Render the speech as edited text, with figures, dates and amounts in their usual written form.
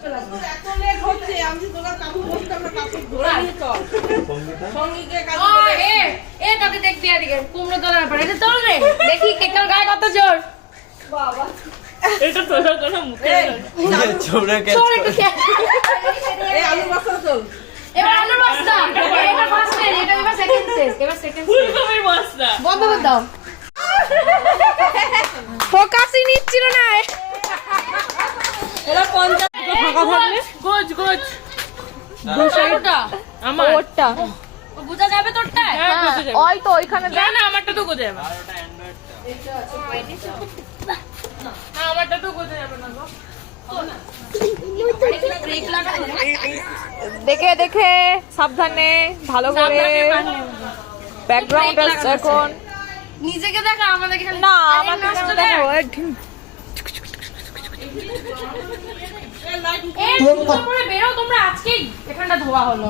এত লেট হচ্ছে আমি তোরা কাপড় বসতাম না কাপড় ধরে নিয়ে চল সঙ্গীকে কাজ এ তোকে দেখবি এদিকে কুমড়ো তোলার পরে এটা তোল রে দেখি কেকার গায়ে কত জোর বাবা এটা তোলার কোনো মুখে ছোড়ে কে চল একটু এই আলু বস্তা চল এবার আলুর বস্তা এটা ফার্স্ট স্টেজ এটা এবার সেকেন্ড স্টেজ এবার সেকেন্ড ফুলকপির বস্তা বন্ধ করে দাও ফোকাসই নিচ্ছিল না এরা 50 ফাঁকা থাকলে গোজ গোজ গোসাইটা আমার ওরটা বুঝা যাবে তোরটা হ্যাঁ বুঝা যাবে ওই তো ওইখানে না না আমারটা তো গোজা যাবে না আমারটা তো গোজা যাবে না গো দেখে দেখে সাবধানে ভালো করে ব্যাকগ্রাউন্ড এখন নিজেকে দেখা আমাদেরকে খালি না আমাকে দেখো এই তোমরা বেরো তোমরা আজকে এখানটা ধোয়া হলো